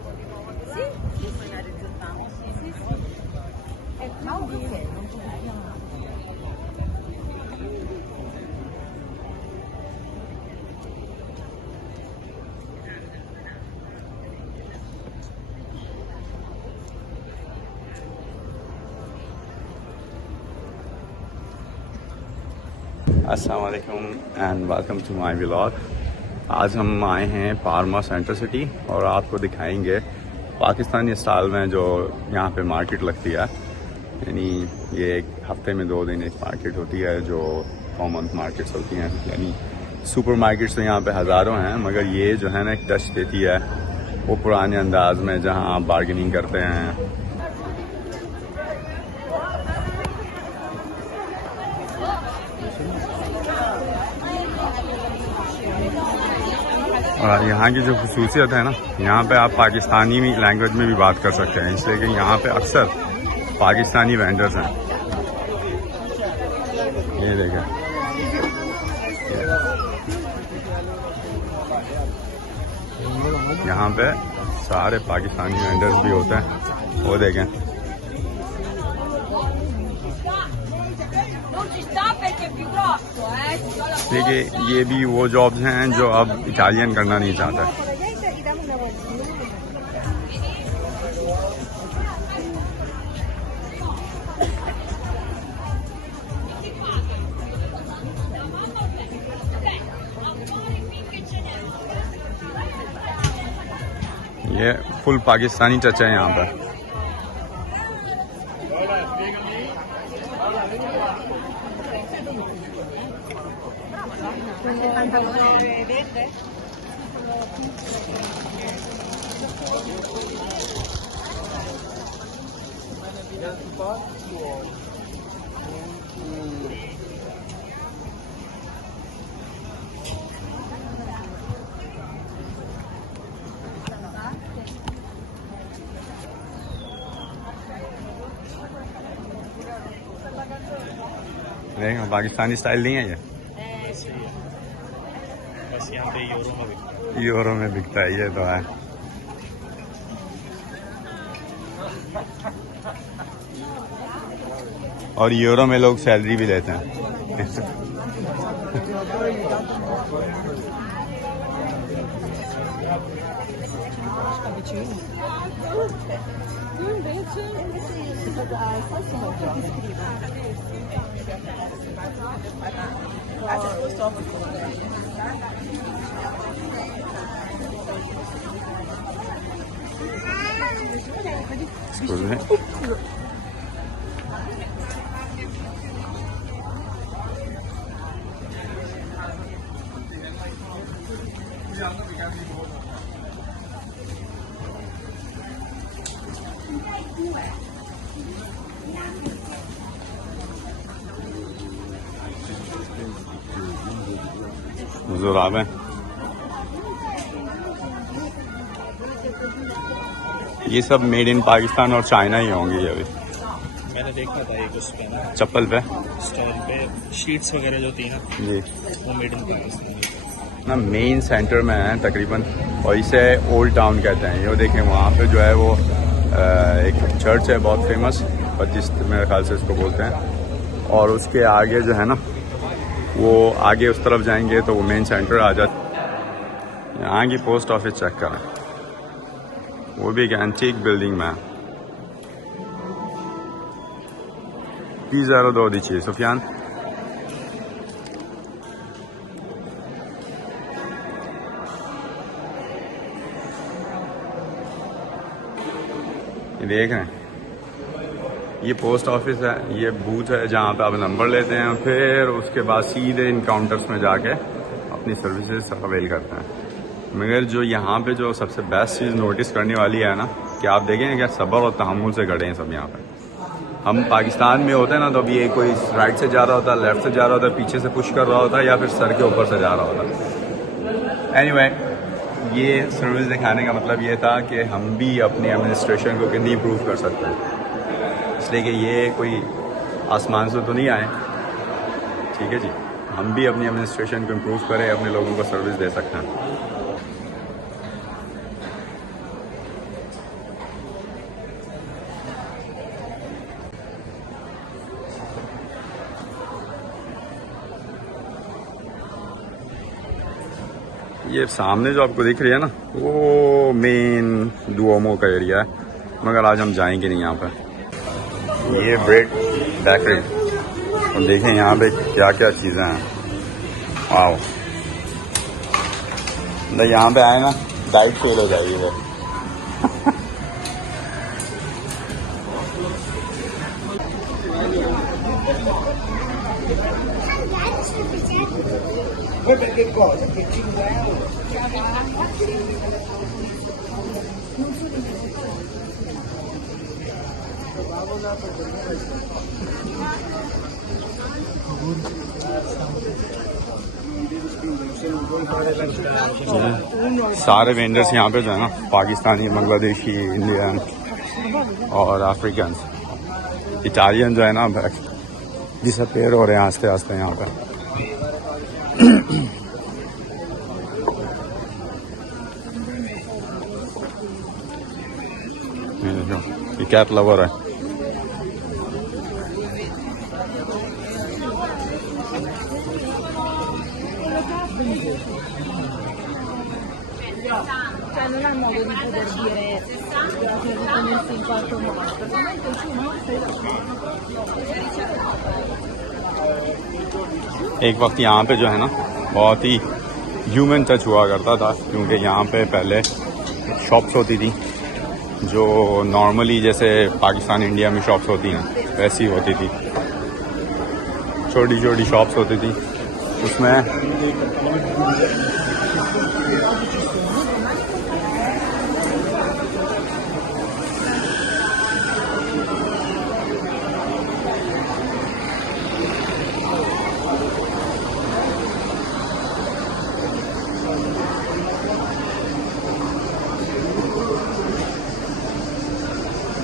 Sì, bisogna risultare. Sì, sì. E quindi non ci capiamo. अस्सलाम वालेकुम and welcome to my vlog. आज हम आए हैं पारमा सेंटर सिटी और आपको दिखाएंगे पाकिस्तानी स्टाइल में जो यहाँ पे मार्केट लगती है। यानी ये एक हफ्ते में 2 दिन एक मार्केट होती है जो कॉमन मार्केट्स होती हैं। यानी सुपर मार्केट्स तो यहाँ पे हज़ारों हैं, मगर ये जो है ना एक टच देती है वो पुराने अंदाज में, जहाँ आप बार्गेनिंग करते हैं। और यहाँ की जो खसूसियत है ना, यहाँ पे आप पाकिस्तानी लैंग्वेज में भी बात कर सकते हैं, इसलिए कि यहाँ पे अक्सर पाकिस्तानी वेंडर्स हैं। ये देखें, यहाँ पे सारे पाकिस्तानी वेंडर्स भी होते हैं। वो देखें, देखिए ये भी वो जॉब्स हैं जो अब इटालियन करना नहीं चाहते। ये फुल पाकिस्तानी टच है यहाँ पर। देखो पाकिस्तानी स्टाइल नहीं है ये, बस यहाँ पे यूरो में बिकता है। ये तो है। और यूरो में लोग सैलरी भी लेते हैं। जुराब है। ये सब मेड इन पाकिस्तान और चाइना ही होंगी। ये भी मैंने देखा था एक उस पे ना, चप्पल पे स्टॉल पे शीट्स वगैरह जो थी ना, जी, वो मेड इन पाकिस्तान ना मेन सेंटर में है तकरीबन, और इसे ओल्ड टाउन कहते हैं। ये देखें वहाँ पे जो है वो एक चर्च है बहुत फेमस, 25 मेरे ख्याल से इसको बोलते हैं। और उसके आगे जो है ना, वो आगे उस तरफ जाएंगे तो वो मेन सेंटर आ जाता। यहाँ की पोस्ट ऑफिस चेक करें, वो भी एक एंटीक बिल्डिंग में है। P02 dici, Sofyan? ये देख रहे हैं, ये पोस्ट ऑफिस है, ये बूथ है जहाँ पे आप नंबर लेते हैं, फिर उसके बाद सीधे इन काउंटर्स में जाके अपनी सर्विसेज अवेल करते हैं। मगर जो यहाँ पे जो सबसे बेस्ट चीज़ नोटिस करने वाली है ना, कि आप देखें क्या सब्र और तहम्मुल से खड़े हैं सब यहाँ पे। हम पाकिस्तान में होते हैं ना, तो अभी ये कोई राइट से जा रहा होता है, लेफ्ट से जा रहा होता है, पीछे से पुश कर रहा होता है, या फिर सर के ऊपर से जा रहा होता है। एनीवे, ये सर्विस दिखाने का मतलब ये था कि हम भी अपनी एडमिनिस्ट्रेशन को कितनी इम्प्रूव कर सकते हैं, इसलिए कि ये कोई आसमान से तो नहीं आए। ठीक है जी, हम भी अपनी एडमिनिस्ट्रेशन को इम्प्रूव करें, अपने लोगों को सर्विस दे सकते हैं। ये सामने जो आपको दिख रही है ना, वो मेन दुओमो का एरिया है, मगर आज हम जाएंगे नहीं यहाँ पर। ये ब्रेड बेकरी, और देखें यहाँ पे क्या क्या चीज़ें हैं। वाओ, मतलब यहाँ पे आए ना डाइट फेल हो जाएगी है। सारे वेंडर्स यहाँ पे जो है ना, पाकिस्तानी, बांग्लादेशी, इंडियन और अफ्रीकन, इटालियन जो है ना डिसअपेयर हो रहे हैं आस्ते आस्ते यहाँ पे। ये कैट लवर है। Cioè non ha modo di poter dire che riconosce in qualche modo, praticamente एक वक्त यहाँ पे जो है ना बहुत ही ह्यूमन टच हुआ करता था, क्योंकि यहाँ पे पहले शॉप्स होती थी जो नॉर्मली जैसे पाकिस्तान इंडिया में शॉप्स होती हैं वैसी होती थी। छोटी छोटी शॉप्स होती थी, उसमें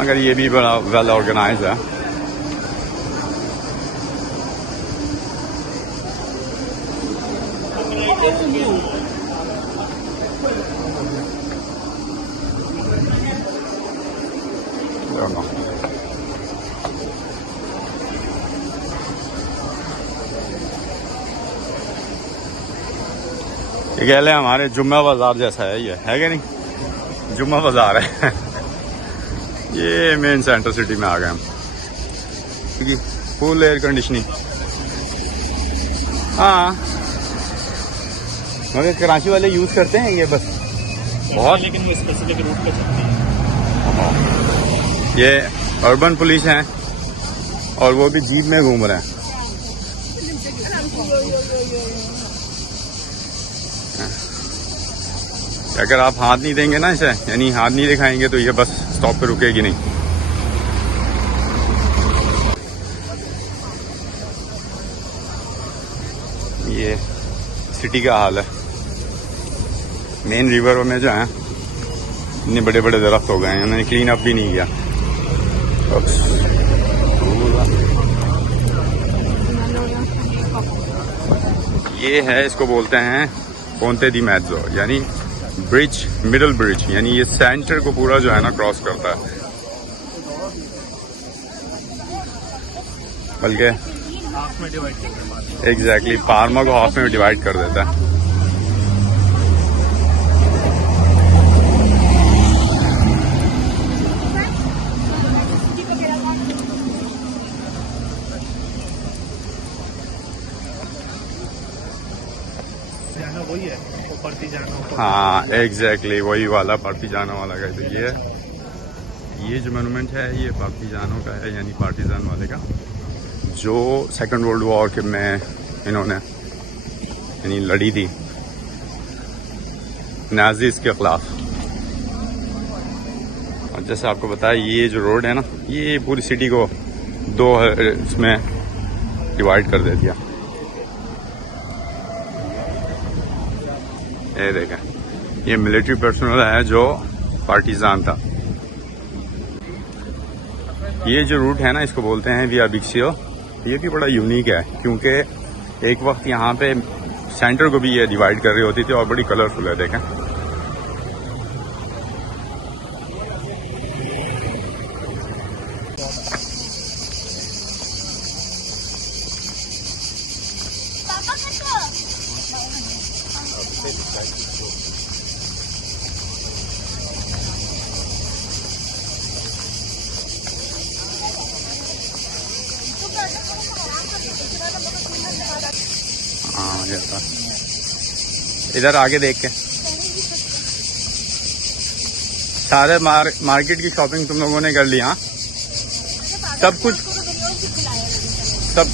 मगर ये भी बड़ा वेल ऑर्गेनाइज है। ये कह लें हमारे जुम्मा बाजार जैसा है, ये है कि नहीं? जुम्मा बाजार है। ये मेन सेंटर सिटी में आ गए हम, क्योंकि फुल एयर कंडीशनिंग। हाँ, मगर कराची वाले यूज करते हैं ये बस बहुत, लेकिन वो स्पेसिफिक रूट पे चलती है। ये अर्बन पुलिस हैं और वो भी जीप में घूम रहे हैं। अगर आप हाथ नहीं देंगे ना इसे, यानी हाथ नहीं दिखाएंगे, तो ये बस स्टॉप पे रुकेगी नहीं। ये सिटी का हाल है। मेन रिवर में जो है इतने बड़े बड़े दरख्त हो गए हैं, उन्होंने क्लीन अप भी नहीं किया। ये है, इसको बोलते हैं पोंते दी मैज़ो, यानी ब्रिज, मिडल ब्रिज, यानी ये सेंटर को पूरा जो है ना क्रॉस करता है, बल्कि हाफ में डिवाइड करते हैं। एग्जैक्टली पार्मा को हाफ में डिवाइड कर देता है। जाना वही है, वो पड़ती जाना। हाँ एग्जैक्टली वही वाला पार्टिजानो वाला का। तो ये जो मोनूमेंट है ये पार्टिजानो का है, यानी पार्टिजान वाले का, जो सेकंड वर्ल्ड वॉर के में इन्होंने यानी लड़ी थी नाजीज के खिलाफ। और जैसे आपको बताया, ये जो रोड है ना, ये पूरी सिटी को दो इसमें डिवाइड कर दे दिया। ये देखें, ये मिलिट्री पर्सनल है जो पार्टिजान था। ये जो रूट है ना, इसको बोलते हैं विया विक्सियो। ये भी बड़ा यूनिक है, क्योंकि एक वक्त यहाँ पे सेंटर को भी ये डिवाइड कर रही होती थी, और बड़ी कलरफुल है। देखें, पापा जाता। इधर आगे देख के सारे मार्केट की शॉपिंग तुम लोगों ने कर ली? हाँ, सब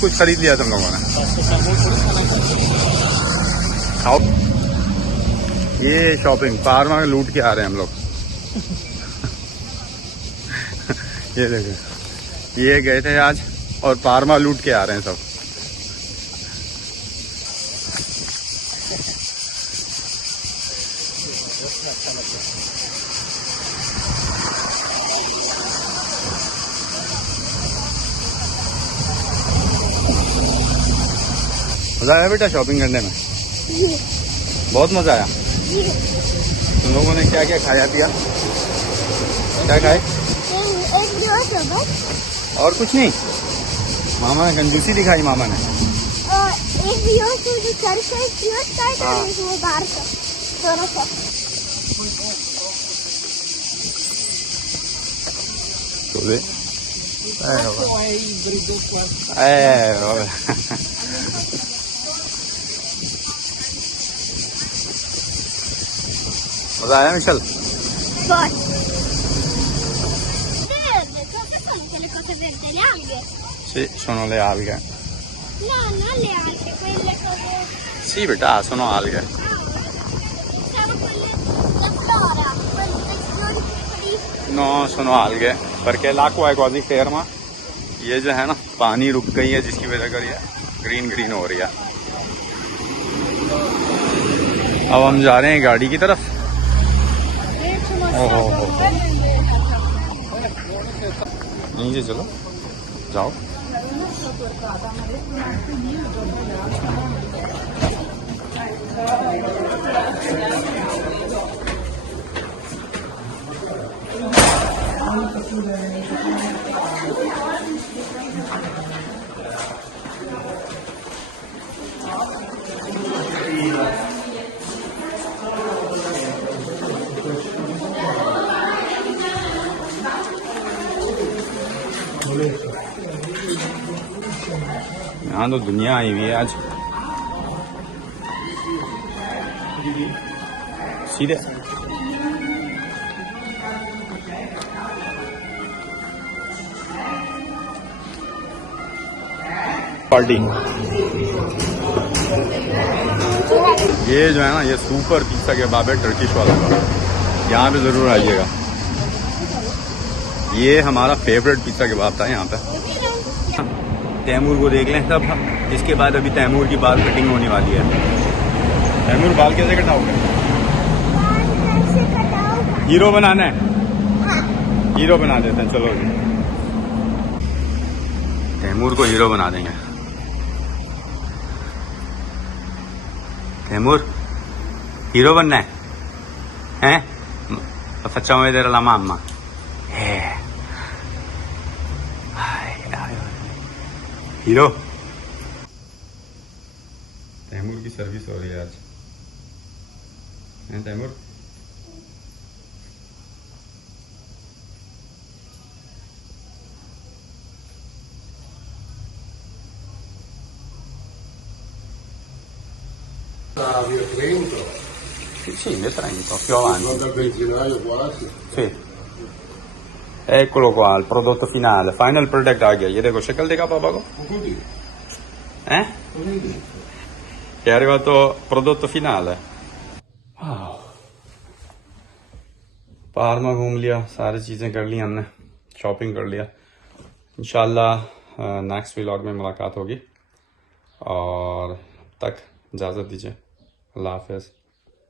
कुछ खरीद लिया तुम लोगों ने। खाओ। ये शॉपिंग पारमा में लूट के आ रहे हैं हम लोग। ये देखो, ये गए थे आज और पारमा लूट के आ रहे हैं सब। मजा आया बेटा शॉपिंग करने में? बहुत मजा आया। तुम लोगों ने क्या क्या खाया पिया? क्या खाए? और कुछ नहीं? मामा ने कंजूसी दिखाई। मामा ने मजा आया Michel? Sì, sono le alghe. No, non le alghe, quelle cose... Sì, beta, sono alghe. Siamo quelle... la flora, quei fiori piccoli. No, sono alghe, perché l'acqua è quasi ferma. ये जो है ना पानी रुक गई है, जिसकी वजह कर ये ग्रीन ग्रीन हो रही है। अब हम जा रहे हैं गाड़ी की तरफ। ओहो, यहीं से चलो, जाओ। यहाँ तो दुनिया आई हुई है आज। सीधे पार्टी। ये जो है ना, ये सुपर पिज्जा केबाब है, टर्किश वाला। यहाँ पे जरूर आइएगा। ये हमारा फेवरेट पिज्जा केबाब था यहाँ पे। तैमूर को देख लें सब। इसके बाद अभी तैमूर की बाल कटिंग होने वाली है। तैमूर बाल कैसे कटाओगे? हीरो बनाना है? हीरो बना देते हैं, चलो जी। तैमूर को हीरो बना देंगे। तैमूर हीरो बनना है? हैं? facciamo vedere la mamma. Hero. Taimur की सर्विस हो रही है आज, हैं Taimur? Sì, nel Trento, più avanti. Dal benzinaio quasi. Sì. Eccolo qua, il prodotto finale, final product आ गया। ये देखो, शक्ल देखा पापा को? हैं? È arrivato prodotto finale। पार्मा घूम लिया, सारी चीजें कर ली हमने, शॉपिंग कर लिया। इंशाल्लाह नेक्स्ट व्लॉग में मुलाकात होगी, और तक इजाजत दीजिए। अल्लाह हाफिज।